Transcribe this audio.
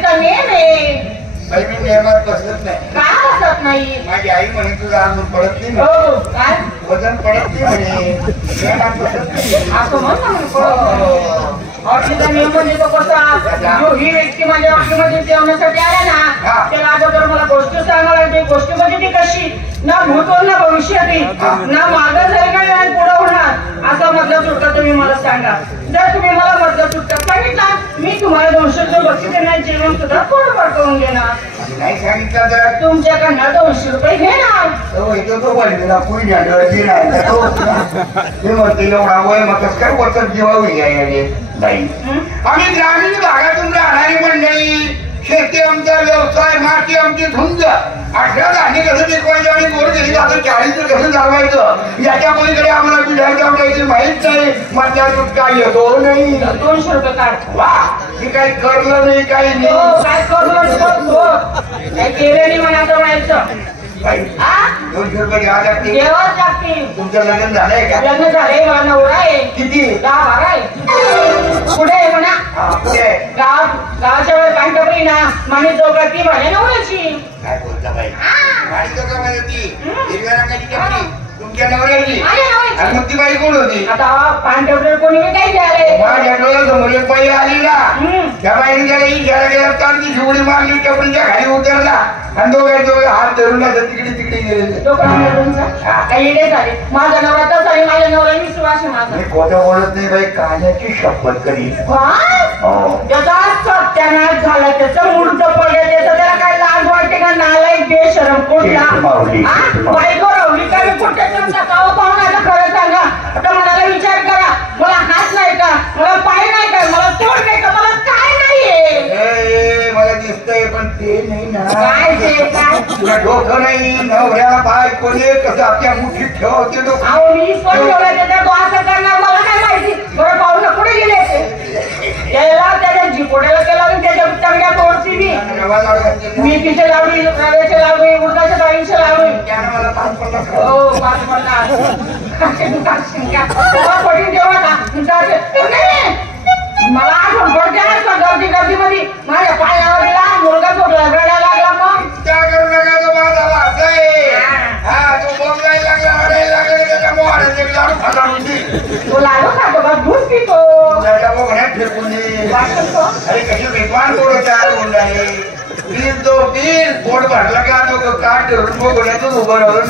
हॉस्टेलचा नियम आहे. बाई मी नियमात बसत नाही. का बसत नाही? माझी आई म्हणे तुझं अजून पडत नाही. हो काय वजन पडत नाही म्हणे. नियमात बसत नाही असं म्हण ना. हॉस्टेलचा नियम म्हणजे तो कसा, जो ही व्यक्ती माझ्या हॉस्टेलमध्ये जेवण्यासाठी आला ना, त्याला अगोदर मला गोष्ट सांगायला लागते. गोष्ट म्हणजे ती कशी, ना भूतोल ना भविष्यातील, ना मागं जाईल ना पुढं होणार असा मधला सुटका तुम्ही मला सांगा. जर तुम्ही मला मधला सुटका सांगितला, मी तुम्हाला 200 रुपये बक्षीस देणार, जेवण सुद्धा पोट करून घेणार. नाही सांगितलं तर तुमच्याकडनं 200 रुपये घेणार. तो बोललेला कोणी नाही ते म्हणते एवढा वय मग कसं काय वचन जेवावी नाही. आम्ही ग्रामीण भागातून राहणारी मंडळी, शेती आमचा व्यवसाय, माती आमची धुंद, 18 धान्य कसं टिकवायचं आणि गोड गेली आता 40 कसं चालवायचं याच्या पलीकडे आम्हाला पिढ्याची माहित नाही. माझ्या काय येतो नाही. 200 रुपये काढ. वा मी काही करलं नाही, काही नाही. काय करलं काय केलं नाही म्हणायचं म्हणायचं. 200 रुपये घ्यावं लागतील. जेवण लागतील. तुमचं लग्न झालंय का? लग्न झालंय, मला नवरा आहे. किती? 10-12 आहे. कुठे आहे म्हणा? कुठे? गावाच्या वेळ पांढरी ना माणी चौकात ती माझ्या नवऱ्याची. काय बोलता बाई? माणी चौकामध्ये ती हिरव्या रंगाची कपडी तुमच्या नवऱ्याची. आणि मग ती बाई कोण होती? आता पांढरे कोणी काय झाले? माझ्या डोळ्यासमोर एक बाई आली ना, त्या बाईने त्याला इशारा केला, तारची शिवडी मारली, कपडीच्या खाली उतरला आणि दोघे हात धरून तिकडे तिकडे गेले. तो काही इडे झाले. माझा नवरा तसा आणि माझ्या नवरा विश्वास माझा. मी खोटं बोलत नाही बाई, कान्याची शपथ करी. त्याचा सत्यानाश झाला, त्याचं मूर्त पडलं, त्याचं त्याला काय लाज वाटते का? नालायक बेशरम कुठला बायको रवली का? मी कुठे तुमचा कावा पाहुण्याला खरं सांगा. आता मला विचार करा, मला हात नाही का, मला पाय नाही का, मला तोंड नाही का, मला काय नाहीये. मला दिसतंय पण ते नाही ना. काय ते काय? तुला डोकं नाही, नवऱ्या बाय कोणी कसं आपल्या मुठीत ठेवते डोकं. अहो मी पण ठेवलं त्याच्या तो असं करणार मला काय माहिती. बरं पाहुणं कुठे गेले ते? यायला त्याच्या जिपोड्याला केला आणि त्याच्या चांगल्या तोडची मी तिथे लावली, रव्याचे लावली, उडदाच्या डाळीचे लावली. मला 5-50 हो 5-50 पडून ठेवा का? मला आठवण पडते गर्दीमध्ये माझ्या पायावर लहान मुलगा झोपला, रडायला लागला. मग त्या करू नका, तो माझा वास आहे. हा तो बोंबलायला लागला, रडायला लागला, त्याच्या मोहराचे लाडू खाता होती. तो लाडू खातो का? दूध पितो. त्याच्या मोहऱ्यात फिरकून दे. अरे कशी वेगवान थोडं तयार होऊन राहिले. बिल तो बिल पोट भरला का तो काट धरून बघण्यातून उभं राहून